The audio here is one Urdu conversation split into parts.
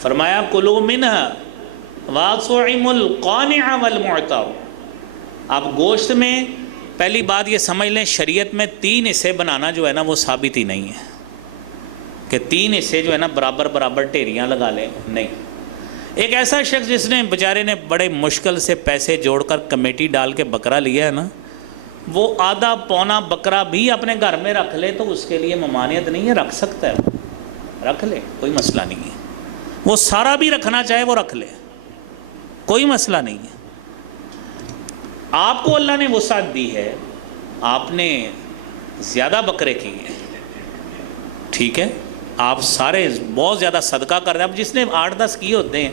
فرمایا، کلو منہ واقعم القانع والمعتر. آپ گوشت میں پہلی بات یہ سمجھ لیں، شریعت میں تین حصے بنانا جو ہے نا، وہ ثابت ہی نہیں ہے۔ کہ تین حصے جو ہے نا، برابر برابر ٹھیریاں لگا لیں۔ نہیں۔ ایک ایسا شخص جس نے بیچارے نے بڑے مشکل سے پیسے جوڑ کر کمیٹی ڈال کے بکرا لیا ہے نا، وہ آدھا پونا بکرا بھی اپنے گھر میں رکھ لے تو اس کے لیے ممانعت نہیں ہے، رکھ سکتا ہے۔ رکھ لے، کوئی مسئلہ نہیں ہے۔ وہ سارا بھی رکھنا چاہے وہ رکھ لے، کوئی مسئلہ نہیں ہے۔ آپ کو اللہ نے وسعت دی ہے، آپ نے زیادہ بکرے کی ہیں ٹھیک ہے، آپ سارے بہت زیادہ صدقہ کر رہے ہیں۔ اب جس نے آٹھ دس کیے ہوتے ہیں،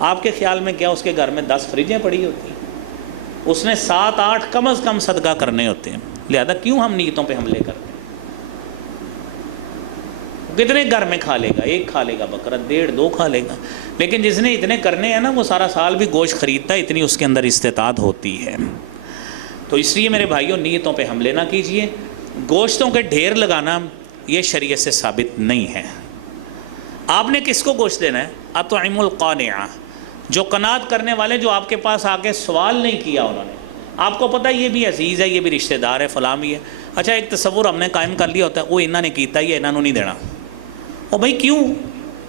آپ کے خیال میں کیا اس کے گھر میں دس فریجیں پڑی ہوتی ہیں؟ اس نے سات آٹھ کم از کم صدقہ کرنے ہوتے ہیں۔ لہذا کیوں ہم نیتوں پہ حملے کرتے ہیں؟ کتنے گھر میں کھا لے گا؟ ایک کھا لے گا، بکرا ڈیڑھ، دو کھا لے گا۔ لیکن جس نے اتنے کرنے ہیں نا، وہ سارا سال بھی گوشت خریدتا ہے اتنی اس کے اندر استطاعت ہوتی ہے۔ تو اس لیے میرے بھائیوں، نیتوں پہ حملے نہ کیجیے۔ گوشتوں کے ڈھیر لگانا یہ شریعت سے ثابت نہیں ہے۔ آپ نے کس کو گوشت دینا ہے؟ اطعم القانع جو کنات کرنے والے، جو آپ کے پاس آ کے سوال نہیں کیا انہوں نے۔ آپ کو پتہ یہ بھی عزیز ہے، یہ بھی رشتہ دار ہے، فلاں بھی ہے۔ اچھا ایک تصور ہم نے قائم کر لیا ہوتا ہے، وہ انہوں نے کیتا ہی ہے انہوں نے نہیں دینا۔ او بھائی کیوں؟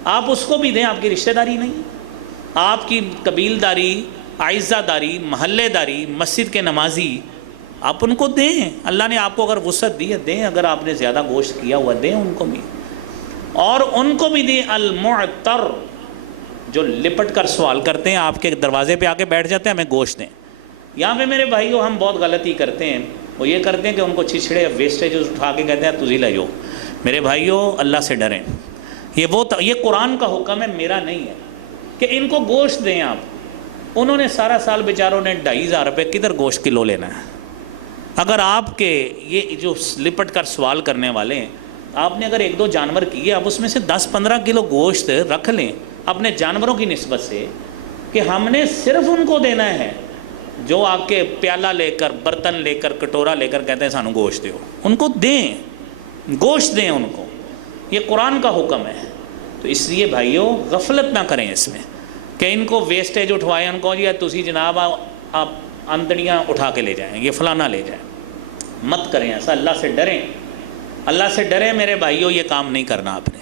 آپ اس کو بھی دیں، آپ کی رشتہ داری نہیں۔ آپ کی قبیل داری آئزہ داری، محلے داری، مسجد کے نمازی، آپ ان کو دیں۔ اللہ نے آپ کو اگر وسعت دی ہے، دیں۔ اگر آپ نے زیادہ گوشت کیا ہوا، دیں ان کو بھی۔ اور ان کو بھی دیں المعتر جو لپٹ کر سوال کرتے ہیں، آپ کے دروازے پہ آ کے بیٹھ جاتے ہیں، ہمیں گوشت دیں۔ یہاں پہ میرے بھائیو، ہم بہت غلطی کرتے ہیں۔ وہ یہ کرتے ہیں کہ ان کو چھچڑے ویسٹیج اٹھا کے کہتے ہیں تجھی لے جاؤ۔ میرے بھائیو اللہ سے ڈریں۔ یہ وہ یہ قرآن کا حکم ہے، میرا نہیں ہے۔ کہ ان کو گوشت دیں آپ۔ انہوں نے سارا سال بیچاروں نے ڈھائی ہزار روپے کدھر گوشت کلو لینا ہے؟ اگر آپ کے یہ جو لپٹ کر سوال کرنے والے ہیں، آپ نے اگر ایک دو جانور کیے، آپ اس میں سے دس پندرہ کلو گوشت رکھ لیں اپنے جانوروں کی نسبت سے کہ ہم نے صرف ان کو دینا ہے۔ جو آپ کے پیالہ لے کر، برتن لے کر، کٹورا لے کر کہتے ہیں، سانو گوشت دو ان کو دیں۔ گوشت دیں ان کو۔ یہ قرآن کا حکم ہے۔ تو اس لیے بھائیوں غفلت نہ کریں اس میں۔ کہ ان کو ویسٹیج اٹھوائیں ان کو جی یا تسی جناب، آپ آمدنیاں اٹھا کے لے جائیں، یہ فلانا لے جائیں۔ مت کریں ایسا، اللہ سے ڈریں۔ اللہ سے ڈریں میرے بھائیوں یہ کام نہیں کرنا آپ نے۔